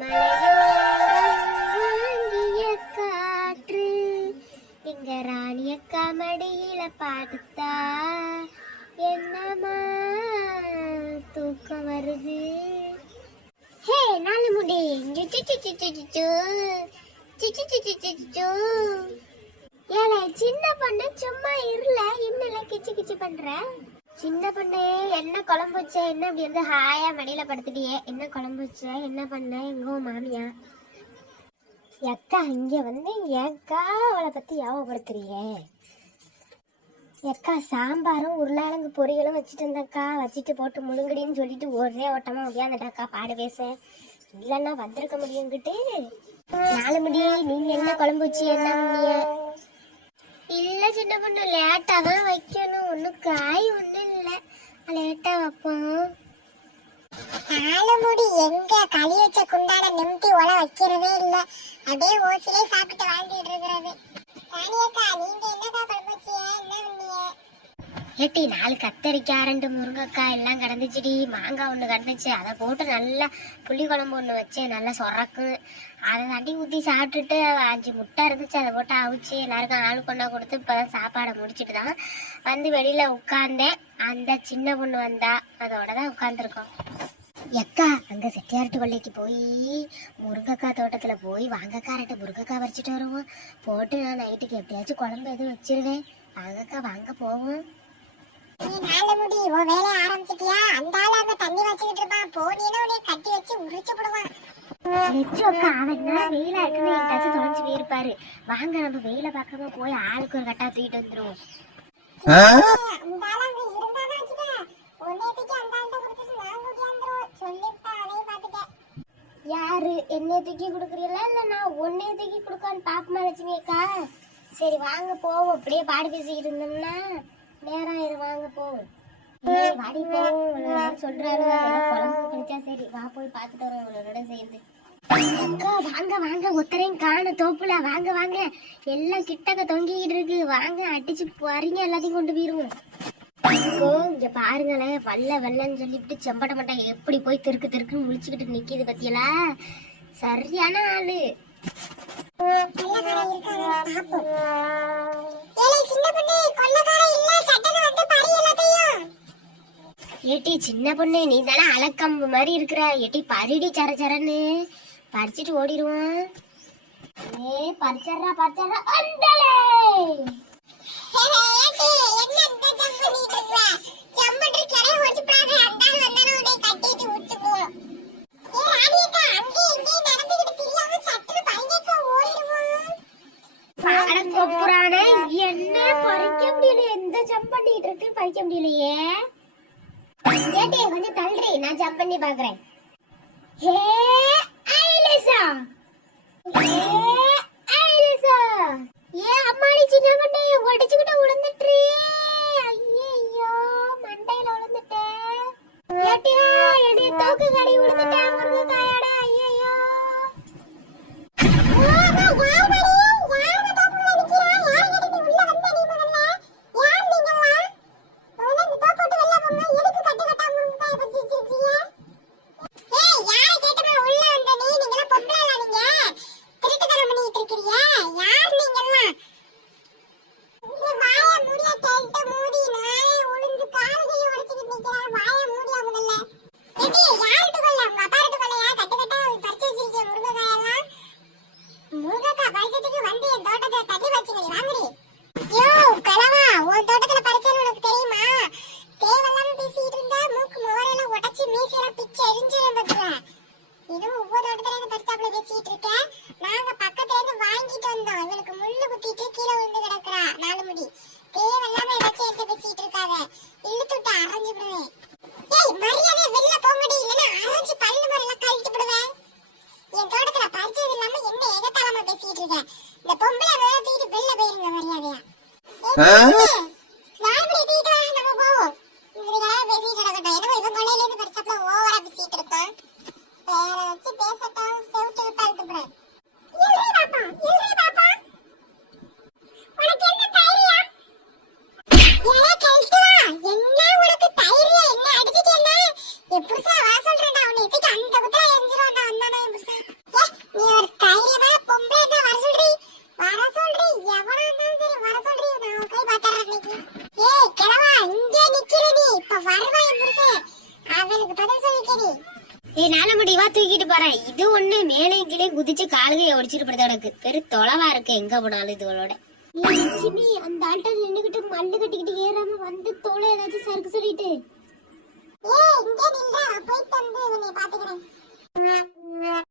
மலையோரம் வாங்கிய காற்று எங்க ராணியக்கா மடியில பாடுத்தா என்னமா தூக்கம் வருது? ஹே நாலு முடி. சு, சு, சு, சு, சு, சு, சு. சின்ன பொண்ணு சும்மா இருல என்னல கிச்சு கிச்சு பண்ற? சின்ன பொண்ணு என்ன குழம்பு வச்ச என்ன அப்படி வந்து ஹாயா மடியில படுத்துட்டியே? என்ன குழம்பு வச்ச என்ன பண்ண? எங்கோ மாமியா. எக்கா இங்க வந்து ஏக்கா அவளை பத்தி ஞாபகப்படுத்துறியே? எக்கா சாம்பாரும் உருளைக்கிழங்கு பொரியலும் வச்சுட்டு இருந்தக்கா வச்சுட்டு போட்டு முழுங்கடின்னு சொல்லிட்டு ஒரே ஓட்டமா உட்காந்துட்டாக்கா பாடு பேச. இல்லைன்னா வந்திருக்க முடியுங்கிட்டு நாலு மணி நீங்க என்ன குழம்பு வச்சு என்ன பண்ணிய இல்ல சின்ன பொண்ணு லேட்டா தான் வைக்கணும். ஒன்றும் காய் ஒன்றும் இல்லை. லேட்டா வைப்போம். ஆலமுடி எங்க களி வச்ச குண்டான நிமித்தி ஒல வைக்கிறதே இல்ல. அப்படியே ஓசிலே சாப்பிட்டு வாழ்ந்துட்டு இருக்கிறது. ராணியக்கா நீங்க என்னதான் குழம்பு வச்சீங்க என்ன பண்ணீங்க? ஏட்டி நாலு கத்தரிக்காய் ரெண்டு முருங்கைக்காய் எல்லாம் கிடந்துச்சுடி. மாங்காய் ஒன்று கிடந்துச்சு. அதை போட்டு நல்லா புளி குழம்பு ஒன்று வச்சேன் நல்லா சொரக்கு. அதை தட்டி ஊற்றி சாப்பிட்டுட்டு அஞ்சு முட்டை இருந்துச்சு. அதை போட்டு அவிச்சு எல்லாருக்கும் ஆள் கொண்டா கொடுத்து இப்போ தான் சாப்பாடை முடிச்சிட்டு தான் வந்து வெளியில் உட்காந்தேன் அந்த சின்ன பொண்ணு வந்தா. அதோட தான் உட்காந்துருக்கோம் எக்கா அங்க செட்டியார்ட்டு கொள்ளைக்கு போய் முருங்கைக்காய் தோட்டத்துல போய் வாங்கக்கா ரெண்டு முருங்கைக்காய் பறிச்சுட்டு வருவோம். போட்டு நான் நைட்டுக்கு எப்படியாச்சும் குழம்பு எதுவும் வச்சிருவேன். வாங்கக்கா வாங்க போவோம். நீ நாலு முடி உன் வேலையை ஆரம்பிச்சிட்டியா? அந்த ஆள் அங்க தண்ணி வச்சுக்கிட்டு இருப்பான். போனீன்னா உன்னை கட்டி வச்சு உரிச்சு போடுவான். லெச்சு அக்கா அவன் என்ன வெயிலா இருக்குன்னு எங்கிட்டாச்சும் தொலைஞ்சு போயிருப்பாரு. வாங்க நம்ம வெயில பார்க்காம போய் ஆளுக்கு ஒரு கட்டா தூக்கிட்டு வந்துருவோம். அந்த ஆள் அங்க இருந்தாதான் வச்சுக்க. உன்னை தூக்கி அந்த ஆள்கிட்ட கொடுத்துட்டு நான் கூட்டியாந்துருவோம் சொல்லிவிட்டா அதையும் பாத்துக்க யாரு? என்னைய தூக்கி கொடுக்குறீங்களா? இல்ல நான் உன்னைய தூக்கி கொடுக்கான்னு பாப்பமா லட்சுமி அக்கா? சரி வாங்க போவோம். அப்படியே பாடி பேசிக்கிட்டு இருந்தோம்னா? நேரம் ஆயிரும் வாங்க போவோம் வாடி போவோம் சொல்றாரு குழம்பு பிடிச்சா சரி. வா போய் பார்த்துட்டு வரோம் இவளோட சேர்ந்து. அக்கா வாங்க வாங்க ஒத்தரையும் காண தோப்புல. வாங்க வாங்க. எல்லாம் கிட்டக்க தொங்கிக்கிட்டு இருக்கு. வாங்க அடிச்சு வரீங்க எல்லாத்தையும் கொண்டு போயிருவோம். ஐயோ, இங்க பாருங்களேன் வல்ல வெள்ளன்னு சொல்லிட்டு செம்பட மட்டை எப்படி போய் திருக்கு திருக்குன்னு முழிச்சுக்கிட்டு நிக்கிது பத்தியலா? சரியான ஆளு. இருக்காங்க பாப்போம் ஏலே சின்ன பொண்ணு கொள்ளக்காரன் இல்ல சட்டனை வந்து பறி எல்லாத்தையும் ஏட்டி சின்ன பொண்ணு நீ தானே அலக்கம்பு மாதிரி இருக்கிற. ஏட்டி பரிடி சர சரன்னு. பறிச்சுட்டு ஓடிடுவான். ஏ பறிச்சர்றா பறிச்சர்றா. அண்டலே என்ன பறிக்க முடியல எந்த ஜம்ப் பண்ணிட்டு இருக்கு பறிக்க முடியலையே? ஏட்டே கொஞ்சம் தள்ளுறி நான் ஜம்ப் பண்ணி பாக்குறேன் ஹே ஐலிசா. ஹே ஐலிசா. ஏ அம்மாடி சின்ன மண்டைய ஒடிச்சுக்கிட்ட விழுந்துட்டு ஐயோ மண்டையில உடந்துட்டேன் ஏட்டியா என்னைய தூக்கு கடி உடந்துட்டேன் முருங்கைக்காயோட হ্যাঁ அவனுக்கு பதில் சொல்லிக்கடி. ஏய் முடிவா தூக்கிட்டு போறேன். இது ஒண்ணு மேலே கீழே குதிச்சு காலுகையை ஒடிச்சிட்டு படுத்த எனக்கு பெரு தொலைவா இருக்கு. எங்க போனாலும் இதுகளோட லட்சுமி அந்த ஆட்ட நின்னுகிட்டு மல்லு கட்டிக்கிட்டு ஏறாம வந்து தோலை ஏதாச்சும் சறுக்கு சொல்லிட்டு. ஏய் இங்கே நில்றா போய் தந்து இவனை பாத்துக்கிறேன்.